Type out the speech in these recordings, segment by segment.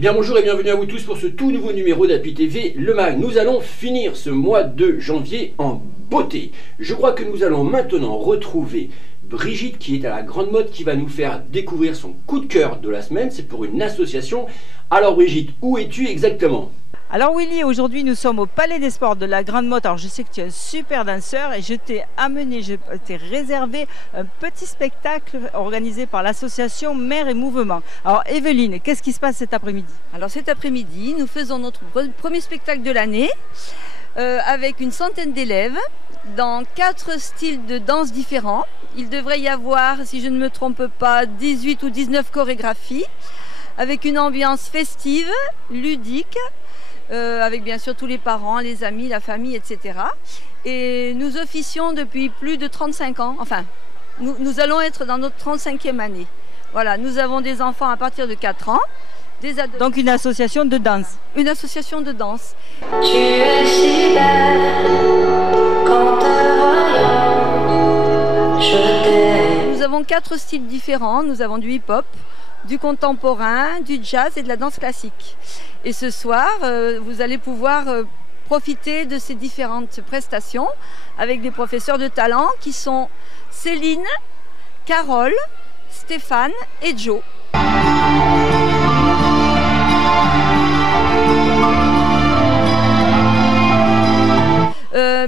bien bonjour et bienvenue à vous tous pour ce tout nouveau numéro d'Appui TV Le Mag. Nous allons finir ce mois de janvier en beauté. Je crois que nous allons maintenant retrouver Brigitte qui est à la Grande Motte, qui va nous faire découvrir son coup de cœur de la semaine. C'est pour une association. Alors Brigitte, où es-tu exactement ? Alors Willy, aujourd'hui nous sommes au Palais des Sports de la Grande Motte. Alors je sais que tu es un super danseur et je t'ai réservé un petit spectacle organisé par l'association Mère et Mouvement. Alors Evelyne, qu'est-ce qui se passe cet après-midi? Alors cet après-midi, nous faisons notre premier spectacle de l'année avec une centaine d'élèves dans 4 styles de danse différents. Il devrait y avoir, si je ne me trompe pas, 18 ou 19 chorégraphies avec une ambiance festive, ludique, avec bien sûr tous les parents, les amis, la famille, etc. Et nous officions depuis plus de 35 ans. Enfin, nous allons être dans notre 35e année. Voilà, nous avons des enfants à partir de 4 ans. Donc une association de danse. Une association de danse. Tu es si belle, qu'en te voyant, je t'aime. Nous avons 4 styles différents. Nous avons du hip-hop, du contemporain, du jazz et de la danse classique. Et ce soir, vous allez pouvoir profiter de ces différentes prestations avec des professeurs de talent qui sont Céline, Carole, Stéphane et Joe.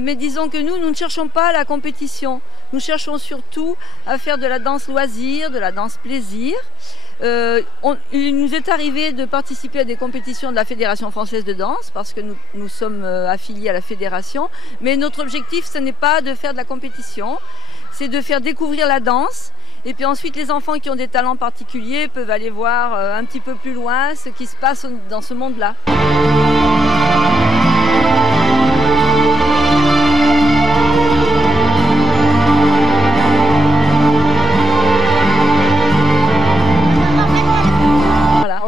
Mais disons que nous ne cherchons pas la compétition. Nous cherchons surtout à faire de la danse loisir, de la danse plaisir. Il nous est arrivé de participer à des compétitions de la Fédération française de danse parce que nous sommes affiliés à la fédération. Mais notre objectif, ce n'est pas de faire de la compétition, c'est de faire découvrir la danse. Et puis ensuite, les enfants qui ont des talents particuliers peuvent aller voir un petit peu plus loin ce qui se passe dans ce monde-là.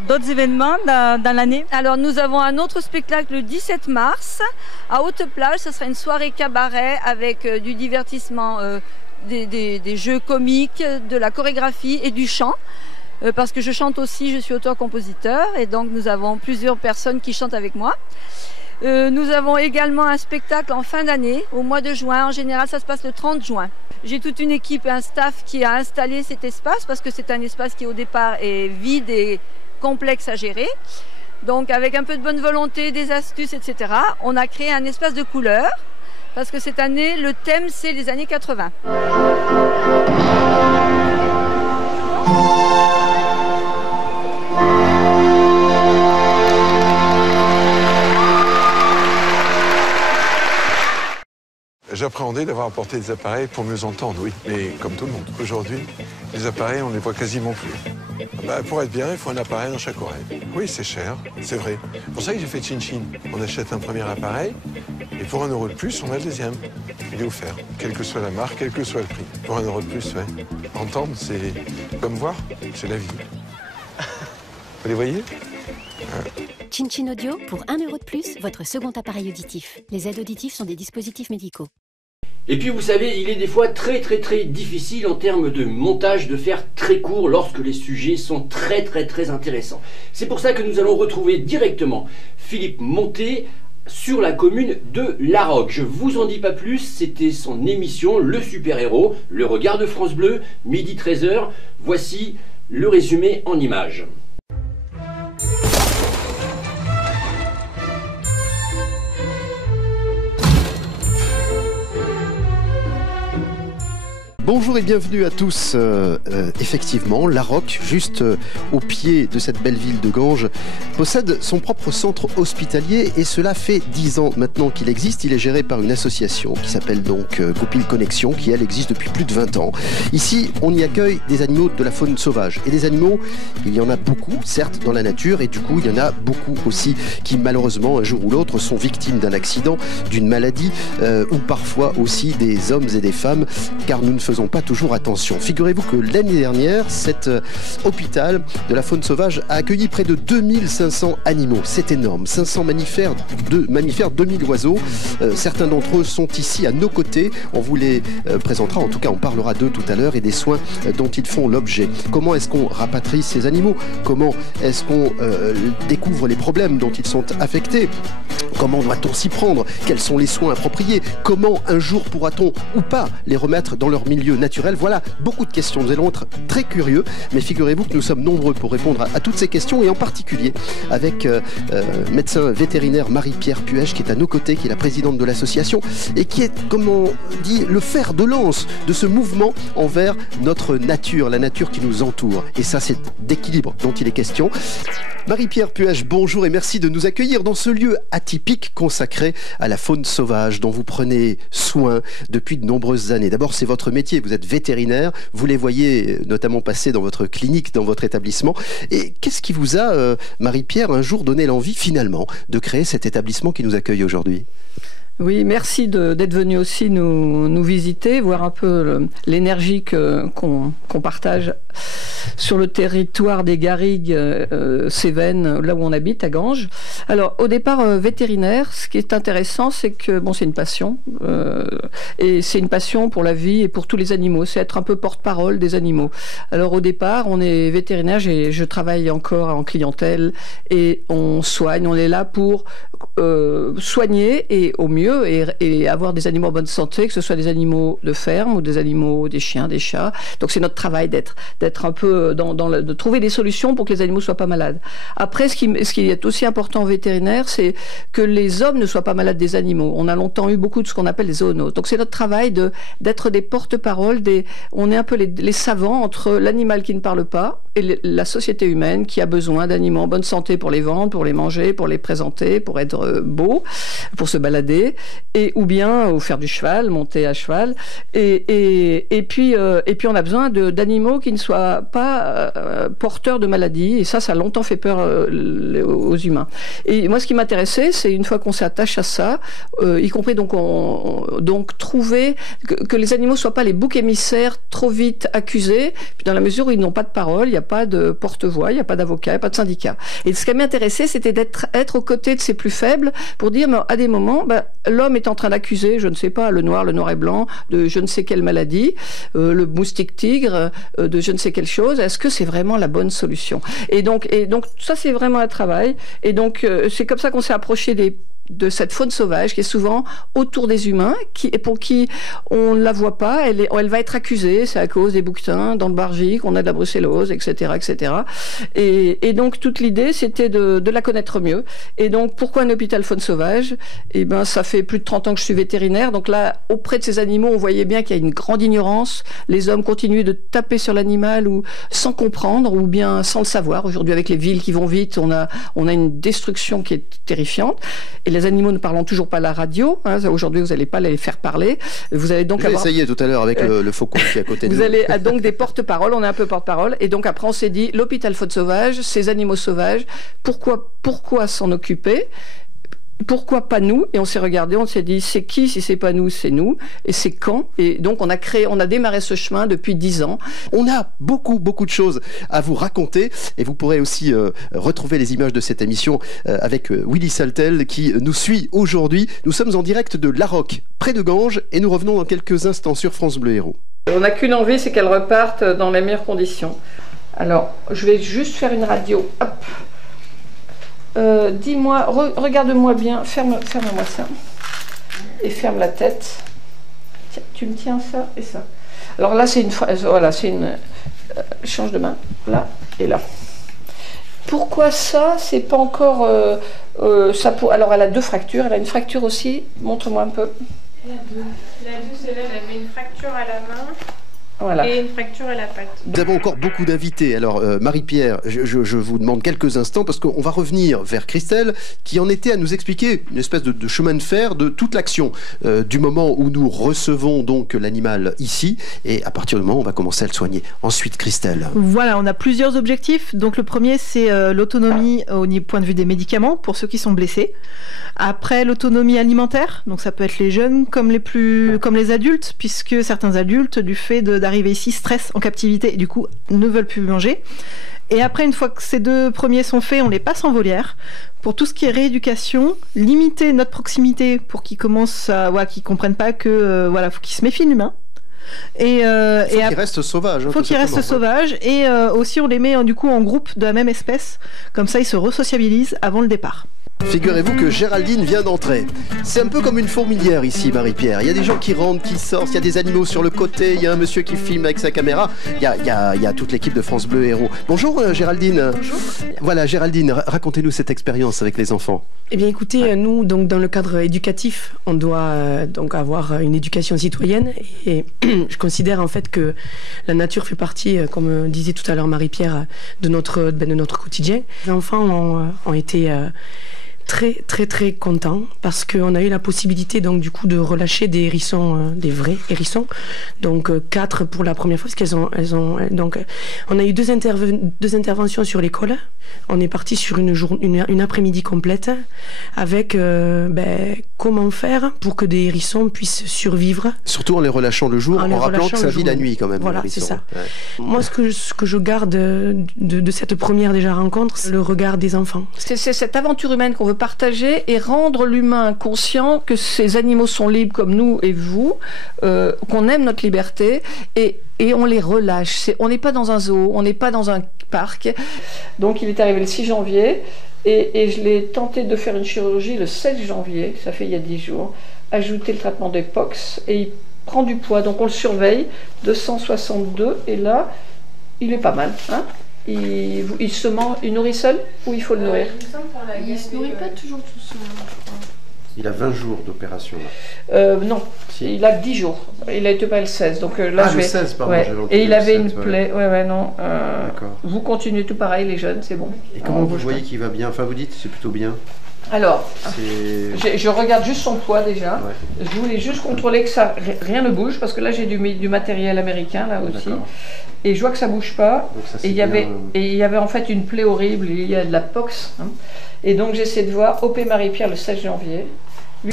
D'autres événements dans l'année? Alors nous avons un autre spectacle le 17 mars à Haute-Plage. Ce sera une soirée cabaret avec du divertissement, des jeux comiques, de la chorégraphie et du chant. Parce que je chante aussi, je suis auteur-compositeur et donc nous avons plusieurs personnes qui chantent avec moi. Nous avons également un spectacle en fin d'année, au mois de juin. En général, ça se passe le 30 juin. J'ai toute une équipe et un staff qui a installé cet espace parce que c'est un espace qui au départ est vide et complexe à gérer. Donc avec un peu de bonne volonté, des astuces, etc., on a créé un espace de couleurs parce que cette année, le thème, c'est les années 80. J'appréhendais d'avoir apporté des appareils pour mieux entendre, oui. Mais comme tout le monde, aujourd'hui, les appareils, on ne les voit quasiment plus. Pour être bien, il faut un appareil dans chaque oreille. Oui, c'est cher, c'est vrai. C'est pour ça que j'ai fait Chin-Chin. On achète un premier appareil, et pour 1 € de plus, on a le deuxième. Il est offert, quelle que soit la marque, quel que soit le prix. Pour 1 € de plus, ouais. Entendre, c'est comme voir, c'est la vie. Vous les voyez ? Chin-Chin Audio, pour 1 € de plus, votre second appareil auditif. Les aides auditives sont des dispositifs médicaux. Et puis vous savez, il est des fois très difficile en termes de montage de faire très court lorsque les sujets sont très intéressants. C'est pour ça que nous allons retrouver directement Philippe Monté sur la commune de Laroque. Je vous en dis pas plus, c'était son émission Le Super Héros, le regard de France Bleu, midi 13h. Voici le résumé en images. Bonjour et bienvenue à tous. Effectivement, Laroque, juste au pied de cette belle ville de Ganges, possède son propre centre hospitalier et cela fait 10 ans maintenant qu'il existe. Il est géré par une association qui s'appelle donc Goupil Connexion, qui elle existe depuis plus de 20 ans. Ici, on y accueille des animaux de la faune sauvage. Et des animaux, il y en a beaucoup, certes, dans la nature, et du coup, il y en a beaucoup aussi qui, malheureusement, un jour ou l'autre, sont victimes d'un accident, d'une maladie, ou parfois aussi des hommes et des femmes, car nous ne faisons faisons pas toujours attention. Figurez-vous que l'année dernière, cet hôpital de la faune sauvage a accueilli près de 2500 animaux. C'est énorme. 500 mammifères, 2000 oiseaux. Certains d'entre eux sont ici à nos côtés. On vous les présentera, en tout cas on parlera d'eux tout à l'heure et des soins dont ils font l'objet. Comment est-ce qu'on rapatrie ces animaux? Comment est-ce qu'on découvre les problèmes dont ils sont affectés? Comment doit-on s'y prendre? Quels sont les soins appropriés? Comment un jour pourra-t-on ou pas les remettre dans leur milieu naturel? Voilà, beaucoup de questions. Nous allons être très curieux, mais figurez-vous que nous sommes nombreux pour répondre à toutes ces questions, et en particulier avec médecin vétérinaire Marie-Pierre Puech, qui est à nos côtés, qui est la présidente de l'association, et qui est, comme on dit, le fer de lance de ce mouvement envers notre nature, la nature qui nous entoure. Et ça, c'est d'équilibre dont il est question. Marie-Pierre Puech, bonjour et merci de nous accueillir dans ce lieu atypique consacré à la faune sauvage dont vous prenez soin depuis de nombreuses années. D'abord, c'est votre métier, vous êtes vétérinaire, vous les voyez notamment passer dans votre clinique, dans votre établissement. Et qu'est-ce qui vous a, Marie-Pierre, un jour donné l'envie finalement de créer cet établissement qui nous accueille aujourd'hui ? Oui, merci d'être venu aussi nous visiter, voir un peu l'énergie qu'on partage sur le territoire des Garrigues, Cévennes, là où on habite, à Ganges. Alors, au départ, vétérinaire, ce qui est intéressant, c'est que, bon, c'est une passion, et c'est une passion pour la vie et pour tous les animaux, c'est être un peu porte-parole des animaux. Alors, au départ, on est vétérinaire, je travaille encore en clientèle, et on soigne, on est là pour soigner, et au mieux, et avoir des animaux en bonne santé, que ce soit des animaux de ferme ou des animaux, des chiens, des chats. Donc c'est notre travail d'être un peu de trouver des solutions pour que les animaux soient pas malades. Après, ce qui est aussi important en vétérinaire, c'est que les hommes ne soient pas malades des animaux. On a longtemps eu beaucoup de ce qu'on appelle les zoonotes. Donc c'est notre travail d'être des porte-parole, on est un peu les savants entre l'animal qui ne parle pas et la société humaine qui a besoin d'animaux en bonne santé pour les vendre, pour les manger, pour les présenter, pour être beau, pour se balader, ou bien faire du cheval, monter à cheval, et puis on a besoin d'animaux qui ne soient pas porteurs de maladies, et ça a longtemps fait peur aux humains. Et moi, ce qui m'intéressait, c'est une fois qu'on s'attache à ça, y compris donc trouver que les animaux soient pas les boucs émissaires trop vite accusés, puis dans la mesure où ils n'ont pas de parole, il n'y a pas de porte-voix, il n'y a pas d'avocat, il n'y a pas de syndicat. Et ce qui m'intéressait, c'était d'être aux côtés de ces plus faibles pour dire, mais à des moments, l'homme est en train d'accuser, je ne sais pas, le noir et blanc, de je ne sais quelle maladie, le moustique tigre, de je ne sais quelle chose. Est-ce que c'est vraiment la bonne solution? Et donc ça, c'est vraiment un travail. Et donc, c'est comme ça qu'on s'est approché de cette faune sauvage qui est souvent autour des humains, et pour qui on ne la voit pas, elle va être accusée, c'est à cause des bouquetins dans le Bargique, on a de la brucellose, etc. etc. Et donc toute l'idée, c'était de la connaître mieux. Et donc pourquoi un hôpital faune sauvage? Eh ben, ça fait plus de 30 ans que je suis vétérinaire, donc là, auprès de ces animaux, on voyait bien qu'il y a une grande ignorance, les hommes continuaient de taper sur l'animal ou sans comprendre, ou bien sans le savoir. Aujourd'hui, avec les villes qui vont vite, on a une destruction qui est terrifiante. Et les animaux ne parlant toujours pas à la radio, hein, aujourd'hui vous n'allez pas les faire parler. Vous allez donc essayé tout à l'heure avec le faucon qui est à côté de nous. Vous allez donc des porte-paroles, on est un peu porte-parole, et donc après on s'est dit l'hôpital faune sauvage, ces animaux sauvages, pourquoi s'en occuper? Pourquoi pas nous? Et on s'est regardé, on s'est dit c'est qui si c'est pas nous, c'est nous, et c'est quand? Et donc on a démarré ce chemin depuis 10 ans. On a beaucoup de choses à vous raconter, et vous pourrez aussi retrouver les images de cette émission avec Willy Saltel qui nous suit aujourd'hui. Nous sommes en direct de Laroque, près de Ganges, et nous revenons dans quelques instants sur France Bleu Héros. On n'a qu'une envie, c'est qu'elles repartent dans les meilleures conditions. Alors, je vais juste faire une radio. Hop. Dis-moi, regarde-moi bien, ferme-moi ça, et ferme la tête. Tiens, tu me tiens ça et ça. Alors là, c'est change de main, là et là. Pourquoi ça, c'est pas encore alors elle a 2 fractures, elle a une fracture aussi, montre-moi un peu. La 2, c'est là, elle met une fracture à la main. Voilà. Et une fracture à la patte. Nous avons encore beaucoup d'invités. Alors, Marie-Pierre, je vous demande quelques instants parce qu'on va revenir vers Christelle qui en était à nous expliquer une espèce de chemin de fer de toute l'action du moment où nous recevons donc l'animal ici et à partir du moment où on va commencer à le soigner. Ensuite, Christelle. Voilà, on a plusieurs objectifs. Donc, le premier, c'est l'autonomie au point de vue des médicaments pour ceux qui sont blessés. Après, l'autonomie alimentaire. Donc, ça peut être les jeunes comme les adultes, puisque certains adultes, du fait d'arriver ici, stressent en captivité et du coup ne veulent plus manger. Et après, une fois que ces deux premiers sont faits, on les passe en volière. Pour tout ce qui est rééducation, limiter notre proximité pour qu'ils commencent qu'ils comprennent pas que faut qu'ils se méfient de l'humain. Il faut qu'ils restent sauvages. Il faut qu'ils restent sauvages. Et aussi, on les met du coup en groupe de la même espèce. Comme ça, ils se resociabilisent avant le départ. Figurez-vous que Géraldine vient d'entrer. C'est un peu comme une fourmilière ici, Marie-Pierre. Il y a des gens qui rentrent, qui sortent, il y a des animaux sur le côté, il y a un monsieur qui filme avec sa caméra. Il y a toute l'équipe de France Bleu Héros. Bonjour Géraldine. Bonjour. Voilà Géraldine, racontez-nous cette expérience avec les enfants. Eh bien écoutez, nous donc dans le cadre éducatif, on doit donc avoir une éducation citoyenne et je considère en fait que la nature fait partie, comme disait tout à l'heure Marie-Pierre, de notre quotidien. Les enfants ont été très contents parce qu'on a eu la possibilité donc du coup de relâcher des hérissons, des vrais hérissons, donc 4 pour la première fois parce donc on a eu deux interventions sur l'école. On est parti sur une après-midi complète avec comment faire pour que des hérissons puissent survivre. Surtout en les relâchant le jour, en rappelant que ça vit la nuit quand même. Voilà, c'est ça. Ouais. Moi, ce que je garde de cette première déjà rencontre, c'est le regard des enfants. C'est cette aventure humaine qu'on veut partager et rendre l'humain conscient que ces animaux sont libres comme nous et vous, qu'on aime notre liberté et on les relâche. On n'est pas dans un zoo, on n'est pas dans un parc. Donc il est arrivé le 6 janvier et je l'ai tenté de faire une chirurgie le 16 janvier, ça fait il y a 10 jours, ajouter le traitement des pox et il prend du poids, donc on le surveille, 262 et là il est pas mal. Hein, il nourrit seul ou il faut le nourrir? Il ne se nourrit pas toujours tout seul. Il a 20 jours d'opération. Non, si. Il a 10 jours. Il a été pas le 16. Donc là, le 16, pardon. Ouais. Et il avait une plaie. Ouais, non. Vous continuez tout pareil, les jeunes, c'est bon. Et comment vous voyez qu'il va bien? Enfin, vous dites c'est plutôt bien. Alors, je regarde juste son poids déjà. Ouais. Je voulais juste contrôler que rien ne bouge parce que là j'ai du matériel américain là aussi. Et je vois que ça bouge pas. Et il y avait en fait une plaie horrible. Il y a de la pox. Hein. Et donc j'essaie de voir OP Marie-Pierre le 16 janvier.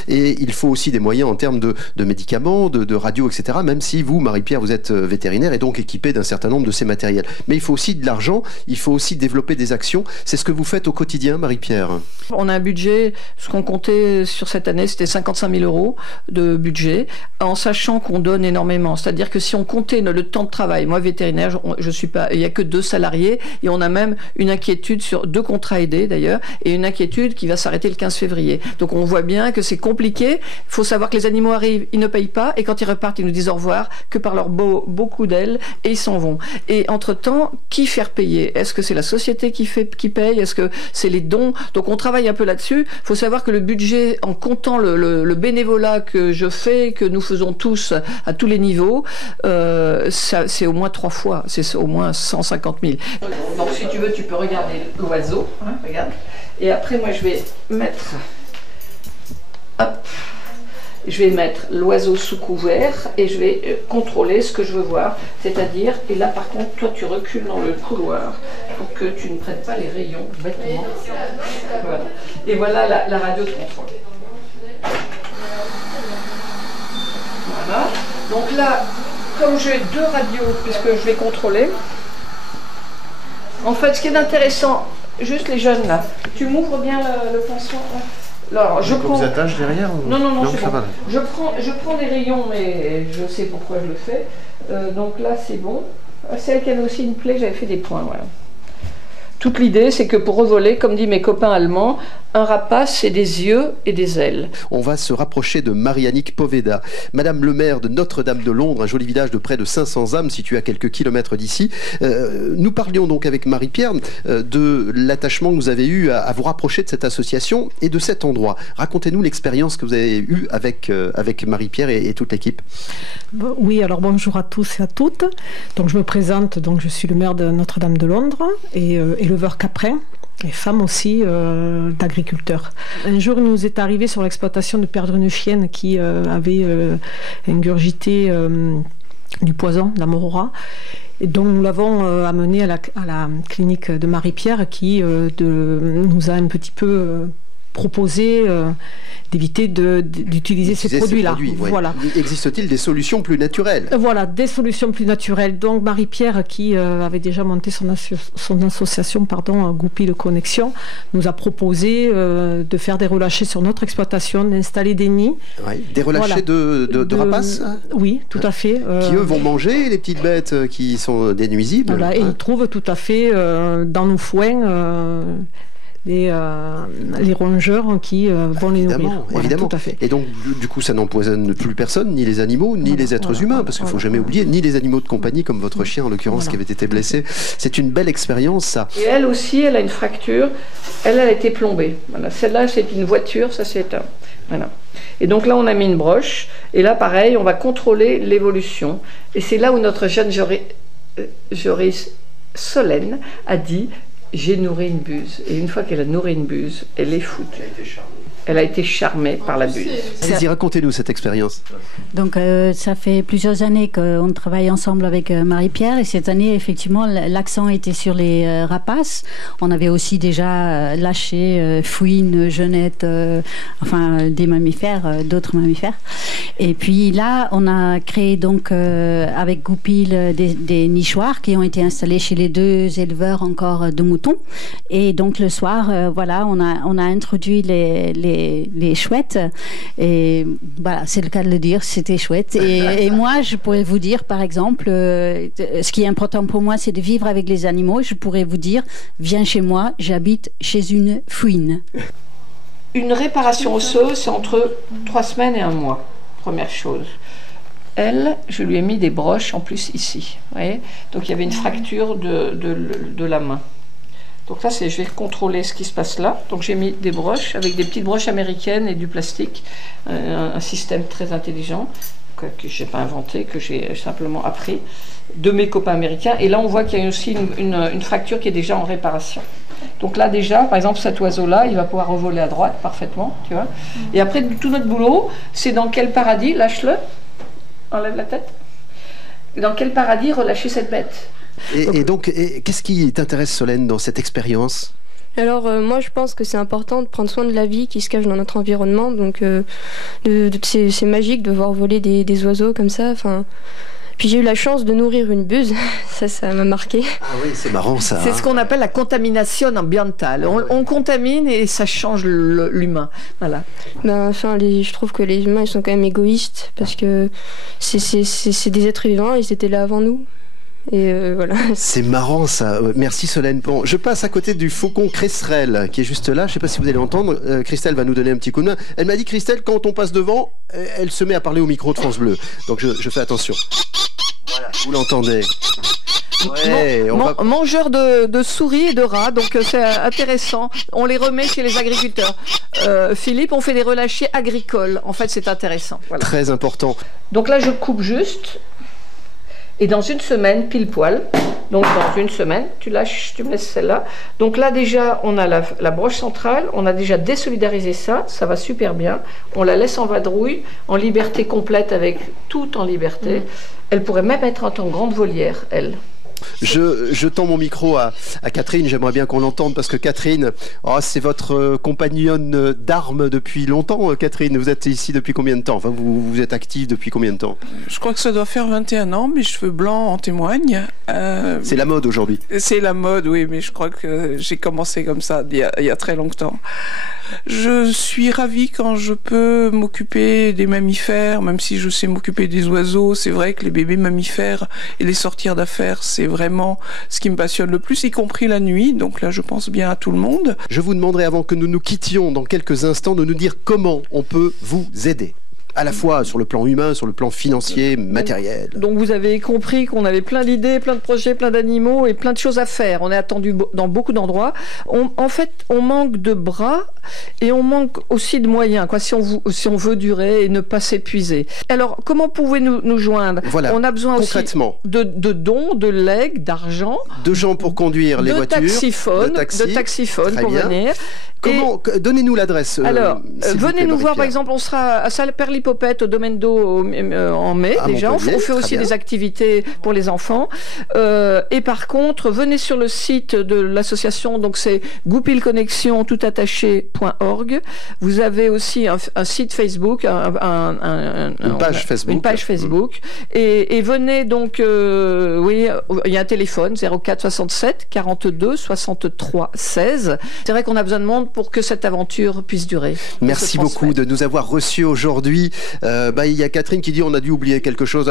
Et il faut aussi des moyens en termes de médicaments, de radio, etc. Même si vous, Marie-Pierre, vous êtes vétérinaire et donc équipé d'un certain nombre de ces matériels. Mais il faut aussi de l'argent, il faut aussi développer des actions. C'est ce que vous faites au quotidien, Marie-Pierre? On a un budget, ce qu'on comptait sur cette année, c'était 55 000 € de budget, en sachant qu'on donne énormément. C'est-à-dire que si on comptait le temps de travail, moi vétérinaire, je suis pas, il n'y a que 2 salariés et on a même une inquiétude sur 2 contrats aidés d'ailleurs et une inquiétude qui va s'arrêter le 15 février. Donc on voit bien que c'est compliqué. Il faut savoir que les animaux arrivent, ils ne payent pas et quand ils repartent, ils nous disent au revoir que par leurs beaux coups d'ailes et ils s'en vont. Et entre-temps, qui faire payer? Est-ce que c'est la société qui paye? Est-ce que c'est les dons? Donc on travaille un peu là-dessus. Il faut savoir que le budget, en comptant le bénévolat que je fais, que nous faisons tous à tous les niveaux, c'est au moins 3 fois. C'est au moins 150 000. Donc si tu veux, tu peux regarder l'oiseau. Hein, regarde. Et après, moi, je vais mettre... Hop. Je vais mettre l'oiseau sous couvert et je vais contrôler ce que je veux voir. C'est-à-dire, et là par contre, toi tu recules dans le couloir pour que tu ne prennes pas les rayons bêtement. Voilà. Et voilà la radio de contrôle. Voilà. Donc là, comme j'ai 2 radios, puisque je vais contrôler, en fait ce qui est intéressant, juste les jeunes là, tu m'ouvres bien le pinceau là. Alors, je prends... vous attache derrière ou... Non, c'est bon. Je prends des rayons, mais je sais pourquoi je le fais. Donc là, c'est bon. Celle qui avait aussi une plaie, j'avais fait des points. Voilà. Toute l'idée, c'est que pour revoler, comme disent mes copains allemands, Un rapace, c'est des yeux et des ailes. On va se rapprocher de Marie-Annick Poveda, Madame le maire de Notre-Dame de Londres, un joli village de près de 500 âmes situé à quelques kilomètres d'ici. Nous parlions donc avec Marie-Pierre de l'attachement que vous avez eu à vous rapprocher de cette association et de cet endroit. Racontez-nous l'expérience que vous avez eue avec Marie-Pierre et toute l'équipe. Oui, alors bonjour à tous et à toutes. Donc je me présente, donc je suis le maire de Notre-Dame de Londres et éleveur caprin. Et femme aussi d'agriculteurs. Un jour, il nous est arrivé sur l'exploitation de perdre une chienne qui avait ingurgité du poison, la morora. Et donc nous l'avons amenée à la clinique de Marie-Pierre qui nous a un petit peu proposé d'éviter d'utiliser ces produits-là. Voilà. Existe-t-il des solutions plus naturelles? Voilà, des solutions plus naturelles. Donc Marie-Pierre, qui avait déjà monté son association, Goupil de Connexion, nous a proposé de faire des relâchés sur notre exploitation, d'installer des nids. Oui, des relâchés de rapaces? Oui, tout à fait. Qui, eux, vont manger les petites bêtes qui sont des nuisibles. Voilà, et ils trouvent tout à fait dans nos foins... les rongeurs qui vont les nourrir. Voilà, évidemment. Tout à fait. Et donc, du coup, ça n'empoisonne plus personne, ni les animaux, ni les êtres humains, parce qu'il ne faut jamais oublier, ni les animaux de compagnie, comme votre chien, en l'occurrence, qui avait été blessé. C'est une belle expérience, ça. Et elle aussi, elle a une fracture. Elle a été plombée. Voilà. Celle-là, c'est une voiture, ça c'est un... Voilà. Et donc là, on a mis une broche. Et là, pareil, on va contrôler l'évolution. Et c'est là où notre jeune Joris Solène a dit... J'ai nourri une buse. Et une fois qu'elle a nourri une buse, elle est foutue. Elle a été charmée par la buse. Allez-y, racontez-nous cette expérience. Donc, ça fait plusieurs années qu'on travaille ensemble avec Marie-Pierre. Et cette année, effectivement, l'accent était sur les rapaces. On avait aussi déjà lâché fouines, genettes, enfin des mammifères, d'autres mammifères. Et puis là, on a créé donc avec Goupil des nichoirs qui ont été installés chez les 2 éleveurs encore de moutons. Et donc le soir, voilà, on a introduit les chouettes, et voilà, c'est le cas de le dire, c'était chouette. Et moi, je pourrais vous dire, par exemple, ce qui est important pour moi, c'est de vivre avec les animaux. Je pourrais vous dire, viens chez moi, j'habite chez une fouine. Une réparation osseuse, c'est entre 3 semaines et 1 mois, première chose. Elle, je lui ai mis des broches en plus ici, vous voyez. Donc il y avait une fracture de la main. Donc là, je vais contrôler ce qui se passe là. Donc j'ai mis des broches, avec des petites broches américaines et du plastique. Un système très intelligent, que je n'ai pas inventé, que j'ai simplement appris de mes copains américains. Et là, on voit qu'il y a aussi une fracture qui est déjà en réparation. Donc là, déjà, par exemple, cet oiseau-là, il va pouvoir revoler à droite parfaitement, tu vois. Et après, tout notre boulot, c'est dans quel paradis, lâche-le, enlève la tête. Dans quel paradis relâcher cette bête? Et donc, qu'est-ce qui t'intéresse, Solène, dans cette expérience? Alors, moi, je pense que c'est important de prendre soin de la vie qui se cache dans notre environnement. Donc, c'est magique de voir voler des oiseaux comme ça. Enfin, puis j'ai eu la chance de nourrir une buse. Ça m'a marqué. Ah oui, c'est marrant, ça. C'est ce qu'on appelle la contamination ambientale. On contamine et ça change l'humain. Voilà. Ben, enfin, je trouve que les humains, ils sont quand même égoïstes parce que c'est des êtres vivants, ils étaient là avant nous. Et voilà. C'est marrant ça. Merci Solène. Bon, je passe à côté du faucon Cresserelle qui est juste là. Je ne sais pas si vous allez l'entendre. Christelle va nous donner un petit coup de main. Elle m'a dit, Christelle, quand on passe devant, elle se met à parler au micro de France Bleu. Donc je fais attention. Voilà, vous l'entendez. Ouais, mangeur de souris et de rats, donc c'est intéressant. On les remet chez les agriculteurs. Philippe, on fait des relâchés agricoles. En fait, c'est intéressant. Voilà. Très important. Donc là, je coupe juste. Et dans une semaine, pile poil, donc dans une semaine, tu me laisses celle-là. Donc là déjà, on a la broche centrale, on a déjà désolidarisé ça va super bien. On la laisse en vadrouille, en liberté complète, avec tout en liberté. Elle pourrait même être en grande volière, elle. Je tends mon micro à Catherine, j'aimerais bien qu'on l'entende parce que Catherine, c'est votre compagnonne d'armes depuis longtemps. Catherine, vous êtes ici depuis combien de temps? Enfin, vous êtes active depuis combien de temps? Je crois que ça doit faire 21 ans, mes cheveux blancs en témoignent. C'est la mode aujourd'hui. C'est la mode, oui, mais je crois que j'ai commencé comme ça il y a très longtemps. Je suis ravie quand je peux m'occuper des mammifères, même si je sais m'occuper des oiseaux. C'est vrai que les bébés mammifères et les sortir d'affaires, c'est vraiment ce qui me passionne le plus, y compris la nuit. Donc là, je pense bien à tout le monde. Je vous demanderai, avant que nous nous quittions dans quelques instants, de nous dire comment on peut vous aider. À la fois sur le plan humain, sur le plan financier, matériel. Donc vous avez compris qu'on avait plein d'idées, plein de projets, plein d'animaux et plein de choses à faire. On est attendu dans beaucoup d'endroits. En fait, on manque de bras et on manque aussi de moyens, quoi, si on veut durer et ne pas s'épuiser. Alors, comment pouvez-vous nous joindre? Voilà, on a besoin concrètement aussi de dons, de legs, d'argent. De gens pour conduire les voitures. De taxiphones pour venir. Donnez-nous l'adresse. Alors, venez nous voir, par exemple, on sera à Salle-Perlipopette au Domaine d'eau en mai, déjà. On fait aussi des activités pour les enfants. Et par contre, venez sur le site de l'association, donc c'est goupilconnexion toutattaché.org. Vous avez aussi un site Facebook, une page Facebook. Et venez donc, oui, il y a un téléphone, 04 67 42 63 16. C'est vrai qu'on a besoin de monde pour que cette aventure puisse durer. Merci beaucoup de nous avoir reçus aujourd'hui. Il y a Catherine qui dit on a dû oublier quelque chose.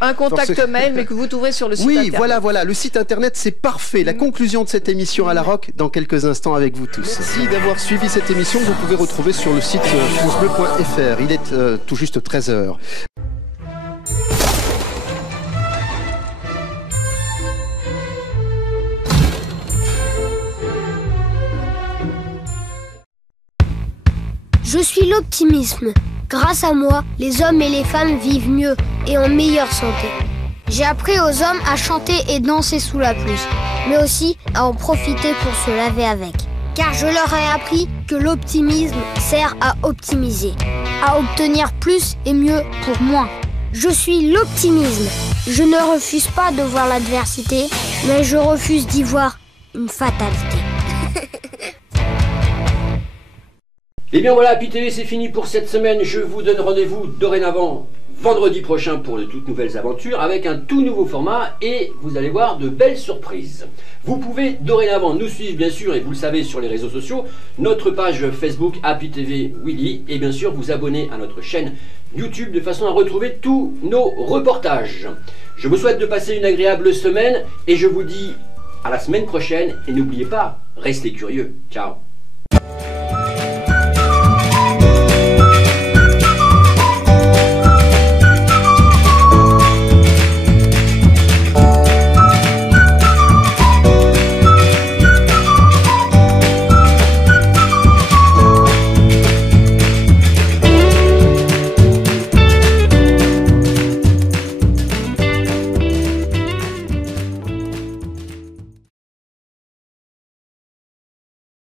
Un contact mail, mais que vous trouverez sur le site internet. Oui, voilà, le site internet, c'est parfait. La conclusion de cette émission à la Rock dans quelques instants avec vous tous. Merci d'avoir suivi cette émission que vous pouvez retrouver sur le site francebleu.fr. Il est tout juste 13h. Je suis l'optimisme. Grâce à moi, les hommes et les femmes vivent mieux et en meilleure santé. J'ai appris aux hommes à chanter et danser sous la pluie, mais aussi à en profiter pour se laver avec. Car je leur ai appris que l'optimisme sert à optimiser, à obtenir plus et mieux pour moins. Je suis l'optimisme. Je ne refuse pas de voir l'adversité, mais je refuse d'y voir une fatalité. Et bien voilà, Happy TV, c'est fini pour cette semaine. Je vous donne rendez-vous dorénavant vendredi prochain pour de toutes nouvelles aventures avec un tout nouveau format et vous allez voir de belles surprises. Vous pouvez dorénavant nous suivre bien sûr et vous le savez sur les réseaux sociaux, notre page Facebook Happy TV Willy et bien sûr vous abonner à notre chaîne YouTube de façon à retrouver tous nos reportages. Je vous souhaite de passer une agréable semaine et je vous dis à la semaine prochaine et n'oubliez pas, restez curieux. Ciao.